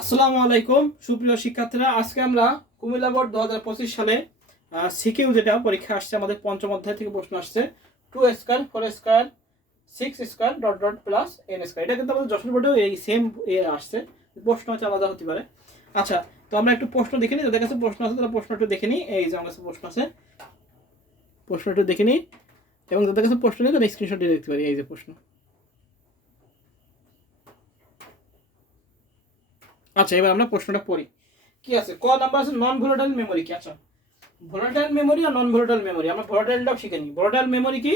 আসসালামু আলাইকুম সুপ্রিয় শিক্ষার্থীরা, আজকে আমরা কুমিল্লা বোর্ড 2025 সালে সিকিউ যেটা পরীক্ষা আসছে, আমাদের পঞ্চম অধ্যায় থেকে প্রশ্ন আসছে 2 square 4 square 6 square dot dot plus n square. এটা কিন্তু আমাদের যশোর বোর্ডেও এই সেম আসছে, প্রশ্ন হচ্ছে আলাদা হতে পারে। আচ্ছা, তো আমরা একটু প্রশ্ন দেখে নিই, যাদের কাছে প্রশ্ন আছে তারা প্রশ্ন একটু দেখে নিই। এই যে আমার কাছে প্রশ্ন আছে, প্রশ্ন একটু দেখে নিই, এবং যাদের কাছে প্রশ্ন নেই তারা স্ক্রিনশট দিয়ে দেখতে পারি। এই যে প্রশ্ন। আচ্ছা, এবার আমরা প্রশ্নটা পড়ি। কি আছে? ক নাম্বার আছে নন ভোলাটাইল মেমোরি কি? আচ্ছা, ভোলাটাইল মেমোরি আর নন ভোলাটাইল মেমোরি, আমরা ভোলাটাইলটাও শিখে নিই। ভোলাটাইল মেমোরি কি?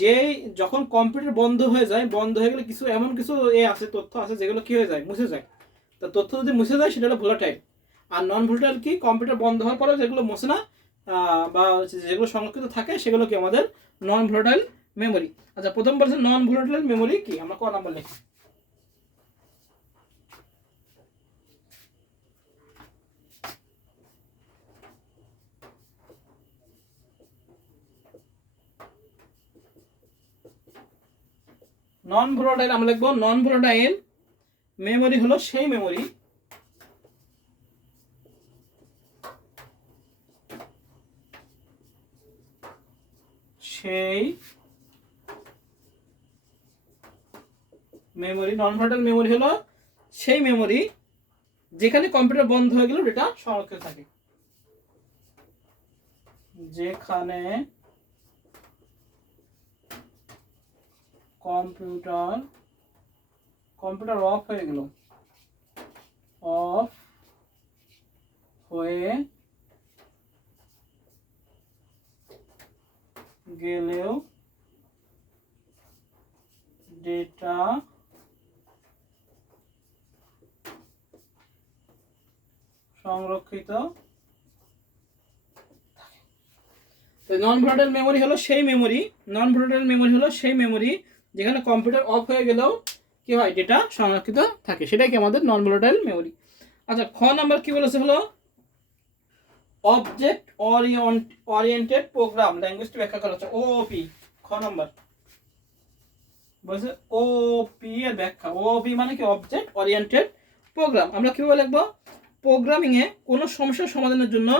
যে যখন কম্পিউটার বন্ধ হয়ে যায়, বন্ধ হয়ে গেলে কিছু এমন কিছু আছে, তথ্য আছে যেগুলো কি হয়ে যায়, মুছে যায়। তো তথ্য যদি মুছে যায় সেটা হলো ভোলাটাইল। আর নন ভোলাটাইল কি? কম্পিউটার বন্ধ হওয়ার পরে যেগুলো মুছে না বা যেগুলো সংরক্ষিত থাকে সেগুলো কি আমাদের নন ভোলাটাইল মেমোরি। আচ্ছা, প্রথম বলছে নন ভোলাটাইল মেমোরি কি, আমরা ক নাম্বার লিখি। নন ভোলাটাইল আমরা লিখবো, নন ভোলাটাইল মেমোরি হলো সেই মেমোরি নন ভোলাটাইল মেমোরি হলো সেই মেমোরি যেখানে কম্পিউটার বন্ধ হয়ে গেল ডেটা সংরক্ষিত থাকে। যেখানে কম্পিউটার অফ হয়ে গেল, অফ হয়ে গেলেও ডেটা সংরক্ষিত। নন ভোলাটাইল মেমোরি হলো সেই মেমোরি, নন ভোলাটাইল মেমোরি হলো সেই মেমোরি যেখানে কম্পিউটার অফ হয়ে গেলেও কি হয়, ডেটা সংরক্ষিত থাকে, সেটাই কি আমাদের নন ভোলাটাইল মেমোরি। আচ্ছা, খ নাম্বার কি বলেছে হলো অবজেক্ট ওরিয়েন্টেড প্রোগ্রাম ল্যাঙ্গুয়েজটি ব্যাখ্যা করা হচ্ছে, ওপি। খ নাম্বার বলেছে ওপি এর ব্যাখ্যা। ওপি মানে কি? Object oriented program. আমরা কিভাবে লিখবো? প্রোগ্রামিং এ কোনো সমস্যার সমাধানের জন্য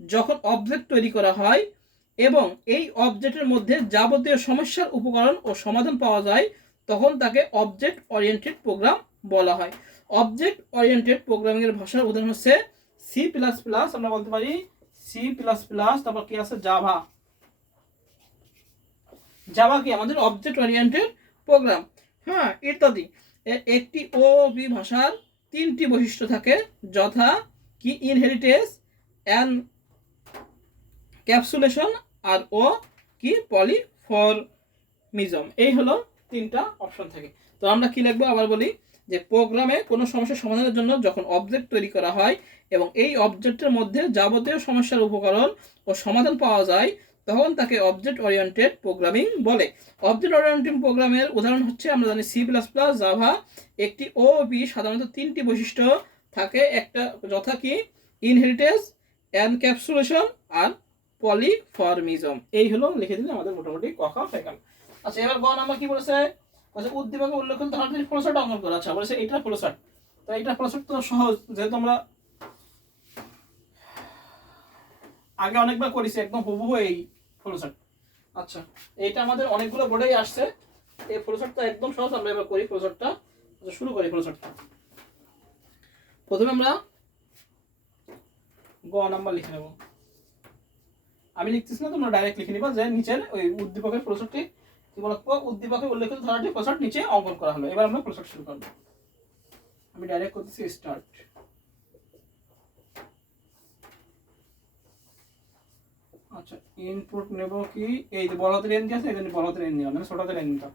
যখন অবজেক্ট তৈরি করা হয় এবং এই অবজেক্টের মধ্যে যাবতীয় সমস্যার উপকরণ ও সমাধান পাওয়া যায়, তখন তাকে অবজেক্ট ওরিয়েন্টেড প্রোগ্রাম বলা হয়। অবজেক্ট ওরিয়েন্টেড প্রোগ্রামিং এর ভাষার উদাহরণ হচ্ছে সি প্লাস প্লাস, আমরা বলতে পারি সি প্লাস প্লাস। তারপর কি আছে? জাভা। জাভা কি আমাদের অবজেক্ট ওরিয়েন্টেড প্রোগ্রাম, হ্যাঁ, ইত্যাদি। একটি ওপি ভাষার তিনটি বৈশিষ্ট্য থাকে, যথা কি? ইনহেরিটেন্স, এনক্যাপসুলেশন আর ও কি? পলিমরফিজম। এই হলো তিনটা অপশন থাকে। তো আমরা কি লিখবো? আবার বলি যে প্রোগ্রামে কোনো সমস্যার সমাধানের জন্য যখন অবজেক্ট তৈরি করা হয় এবং এই অবজেক্টের মধ্যে যাবতীয় সমস্যার উপকরণ ও সমাধান পাওয়া যায়, তখন তাকে অবজেক্ট ওরিয়েন্টেড প্রোগ্রামিং বলে। অবজেক্ট ওরিয়েন্টেড প্রোগ্রামের উদাহরণ হচ্ছে আমরা জানি সি প্লাস প্লাস, জাভা। একটি ওপি সাধারণত তিনটি বৈশিষ্ট্য থাকে, একটা যথা কি? ইনহেরিটেন্স, এনক্যাপসুলেশন আর পলিমরফিজম। এই হলো লিখে দিলে আমাদের মোটামুটি কথা হয়ে গেল। আচ্ছা, এবার গ নাম্বার কি বলেছে? উদ্দীপকে উল্লেখিত ধারণাটির ফ্লোচার্ট অঙ্কন করা। আচ্ছা, বলেছে এটা ফ্লোচার্ট। তো এটা ফ্লোচার্ট তো সহজ, যেহেতু আমরা আগে অনেকবার করেছি, একদম হুবহু এই ফ্লোচার্ট। আচ্ছা, এটা আমাদের অনেকগুলো বোর্ডেই আসছে, এই ফ্লোচার্টটা একদম সহজ। আমরা এবার করি ফ্লোচার্টটা। আচ্ছা, শুরু করি ফ্লোচার্টটা। প্রথমে আমরা গ নাম্বার লিখে নেব। আমি লিখতেছি না, তোমরা ডাইরেক্ট লিখে নিবা যে নিচের ওই উদ্দীপকের ফ্লোচার্টটি কি বলবো, উদ্দীপকে উল্লেখিত ধারাটি ফ্লোচার্ট নিচে অঙ্কন করা হলো। এবার আমরা ফ্লোচার্ট শুরু করব। আমি ডাইরেক্ট করতেছি স্টার্ট। আচ্ছা, ইনপুট নেব কি? এই যে বড় হাতের এন দিয়ে আছে, এই জন্য বড় হাতের এন নিলাম, মানে ছোট হাতের এন নিলাম।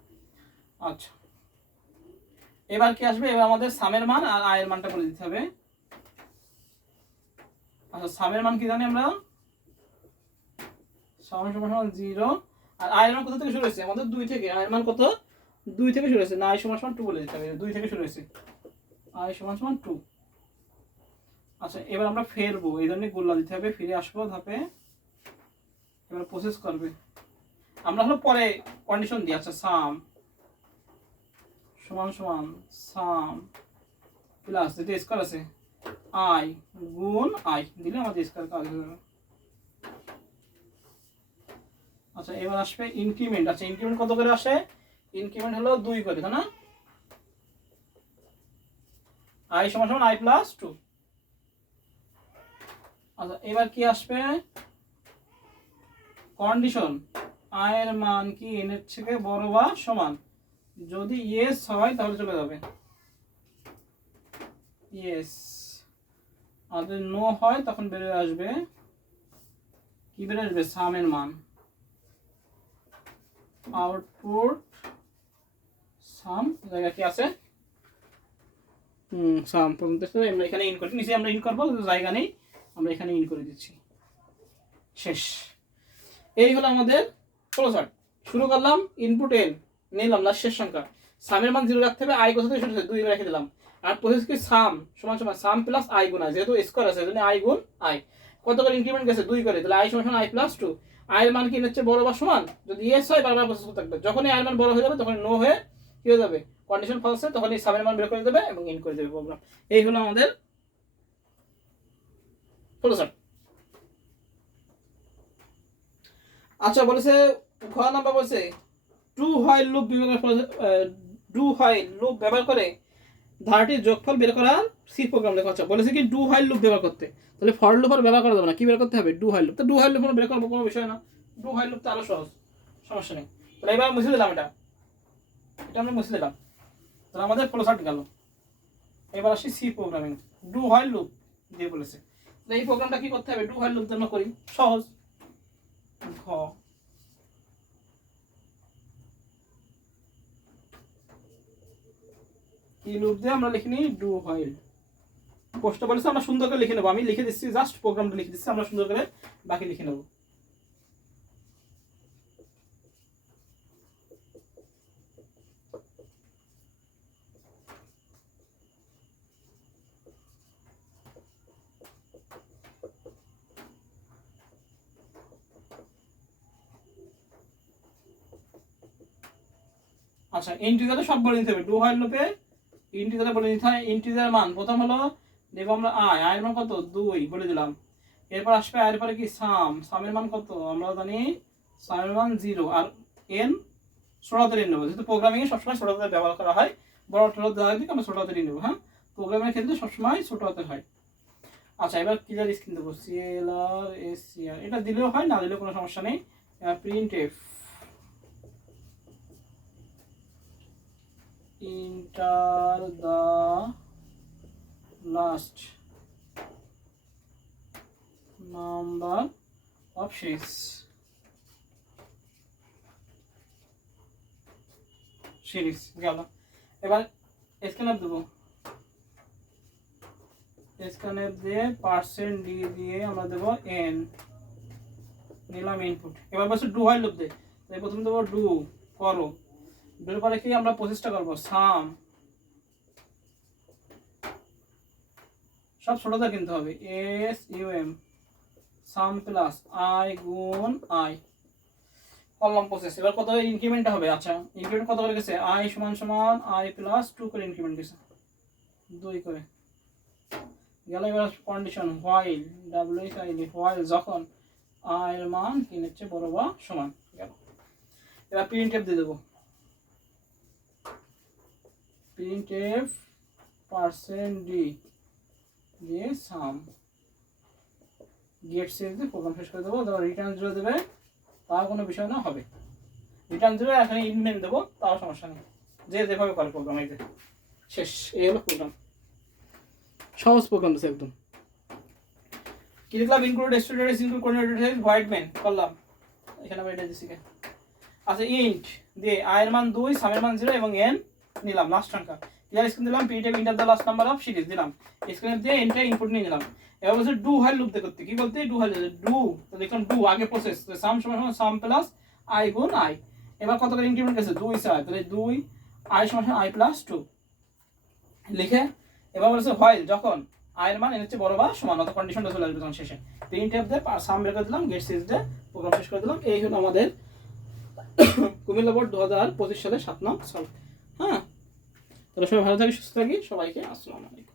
আচ্ছা, এবার কি আসবে? এবার আমাদের সামের মান আর আয়ের মানটা বলে দিতে হবে। আচ্ছা, সামের মান কি জানি আমরা? সাম সমান 0 আর আয়ের মান কত থেকে শুরু হয়েছে? আমাদের 2 থেকে। আয়ের মান কত? 2 থেকে শুরু হয়েছে না, আয় সমান 2 বলে দিতে হবে। 2 থেকে শুরু হয়েছে, আয় সমান 2। আচ্ছা, এবার আমরা ফেরবো, এই জন্য গোল্লা দিতে হবে, ফিরে আসবো ধাপে। এবার প্রসেস করবে, আমরা হলো পরে কন্ডিশন দিই। আচ্ছা, সাম সমান সাম প্লাস যেটা স্কোয়ার আছে আই গুণ আই দিলে আমাদের স্কোয়ার কাজ হয়ে যাবে। আচ্ছা এবার আসবে ইনক্রিমেন্ট। আচ্ছা ইনক্রিমেন্ট কত করে আসে? ইনক্রিমেন্ট হলো 2 করে, তাই না? আই সমান সমান আই প্লাস 2। আচ্ছা এবার কি আসবে? কন্ডিশন আই এর মান কি n এর থেকে বড় বা সমান। যদি ইয়েস হয় তাহলে চলে যাবে ইয়েস, আর যদি নো হয় তখন বেরিয়ে আসবে কি? বেরিয়ে আসবে সামের মান। আউটপুট সাম জায়গা কি আছে? সাম পর্যন্ত আমরা এখানে ইন করি, নিচে আমরা ইন করবো, জায়গা নেই আমরা এখানে ইন করে দিচ্ছি। শেষ। এই হলো আমাদের ফ্লোচার্ট। শুরু করলাম ইনপুট n নিলাম লাস্টের সংখ্যা, সামের মান 0 রাখতে হবে, আই কোথা থেকে শুরু হচ্ছে 2 রেখে দিলাম, আর প্রসেস কি সাম সমান সমান সাম প্লাস আই গুণ আই, যেহেতু স্কয়ার আছে এজন্য আই গুণ আই। কত করে ইনক্রিমেন্ট গেছে? 2 করে, তাহলে আই সমান সমান আই প্লাস 2। আই এর মান কি হচ্ছে বড় বা সমান? যদি ইয়েস হয় বারবার প্রসেস করতে থাকবে, যখনই আই এর মান বড় হয়ে যাবে তখন নো হয়ে কি হয়ে যাবে? কন্ডিশন ফলস হয়, তখন এই সামের মান বের করে দেবে এবং ইন করে দেবে প্রোগ্রাম। এই হলো আমাদের ফ্লোচার্ট। আচ্ছা বলেছে খ নাম্বার বলছে ডু হোয়াইল লুপ ব্যবহার করে ধারাটির যোগফল বের করার সি প্রোগ্রাম লেখা। আচ্ছা বলেছে কি ডু হোয়াইল লুপ ব্যবহার করতে, তাহলে ফর লুপ আর ব্যবহার করা যাবে না, কি বের করতে হবে? Do while loop. তো ডু হোয়াইল লুপ বের করবো কোনো বিষয় না, ডু হোয়াইল লুপ তো আরো সহজ, সমস্যা নেই। তাহলে এবার মুছে দিলাম, এটা আমরা মুছে দিলাম, তাহলে আমাদের ফ্লোচার্ট গেল। এবার আসি C programming. Do while loop দিয়ে বলেছে, তাহলে এই প্রোগ্রামটা কি করতে হবে? ডু হোয়াইল লুপ জন্য করি, সহজ। ঘ কি লুপ দিয়ে আমরা লিখিনি? Do while. প্রশ্ন বলেছে আমরা সুন্দর করে লিখে নেবো, আমি লিখে দিচ্ছি, জাস্ট প্রোগ্রামটা লিখে দিচ্ছি, আমরা সুন্দর করে বাকি লিখে নেবো। আচ্ছা ইন্টিজারে সব বলে নিতে হবে, ডু হোয়াইল লুপে ইন্টিজারে বলে নিতে হয়। ইন্টিজার মান প্রথম হলো দেব আমরা আই, আয়ের মান কত? 2 বলে দিলাম। এরপর আসবে আয়ের পরে কি সামের মান কত? আমরা জানি সামের মান 0, আর n ছোট হাতের n নেব, যেহেতু প্রোগ্রামিং এ সবসময় ছোট হাতের ব্যবহার করা হয়, বড় ছোট দেওয়ার দিকে আমরা ছোট হাতের নেব। হ্যাঁ, প্রোগ্রামের ক্ষেত্রে সবসময় ছোট হাতের হয়। আচ্ছা এবার ক্লিয়ার স্ক্রিন দেবো, CLR এটা দিলেও হয়, না দিলেও কোনো সমস্যা নেই। Print F enter the last number of series গেল। এবার স্ক্যানআপ দেবো, স্ক্যানআপ দিয়ে %d দিয়ে আমরা দেবো n, নিলাম ইনপুট। এবার বলছে ডু হোয়াইল লুপ দে, তাই প্রথমে দেবো ডু করো, ডুর পরে কি আমরা প্রসেসটা করবো? সাম, সব ছোটটা কিনতে হবে, SUM সাম প্লাস আই গুণ আই, করলাম প্রসেস। এবার কত ইনক্রিমেন্ট হবে? আচ্ছা ইনক্রিমেন্ট কত করে গেছে? আই সমান সমান আই প্লাস 2 করে ইনক্রিমেন্ট গেছে, 2 করে গেল। এবার কন্ডিশন হোয়াইল হোয়াইল যখন আই এর মান n এর চেয়ে বড় বা সমান গেল। এবার প্রিন্টএফ দিয়ে দেবো, প্রিন্টএফ %d দিয়ে সাম গেট সেভ দিয়ে প্রোগ্রাম শেষ করে দেবো। তারপর রিটার্ন 0 দেবে, তাও কোনো বিষয় না, হবে রিটার্ন 0, এখানে ইনমেন দেবো, তাও সমস্যা নেই, যে যেভাবে করে প্রোগ্রাম। এই যে শেষ, এই হলো প্রোগ্রাম, সহজ প্রোগ্রাম দিচ্ছে একদম। কি লিখলাম? Include students include coordinator white man করলাম, এখানে আমরা এটা দিছি। আচ্ছা ইন্ট দিয়ে আই এর মান 2, সামের মান 0 এবং n নিলাম লাস্ট সংখ্যা। ক্লিয়ার স্ক্রিন দিলাম, printf enter the last number of series দিলাম, স্ক্রিন দিয়ে এনটা ইনপুট নিয়ে নিলাম। এবার বলছে ডু হোয়াইল লুপ করতে, কি বলতে? ডু হোয়াইল ডু, তো দেখলাম ডু আগে প্রসেস, সাম সমান সমান সাম প্লাস আই গুণ আই। এবার কত করে ইনক্রিমেন্ট গেছে? 2 স্যার, তাহলে 2 আই সমান সমান আই প্লাস 2 লিখে। এবার বলছে হোয়াইল যখন আই এর মান n এর চেয়ে বড় বা সমান, অত কন্ডিশনটা চলে আসবে তখন শেষে। প্রিন্টএফ দিয়ে সাম বের করে দিলাম, গেট সিরিজ দিয়ে প্রোগ্রাম শেষ করে দিলাম। এই হলো আমাদের কুমিল্লা বোর্ড 2025 সালে 7 নং সলভ। হ্যাঁ, তাহলে সবাই ভালো থাকি, সুস্থ থাকি, সবাইকে আসসালামু আলাইকুম।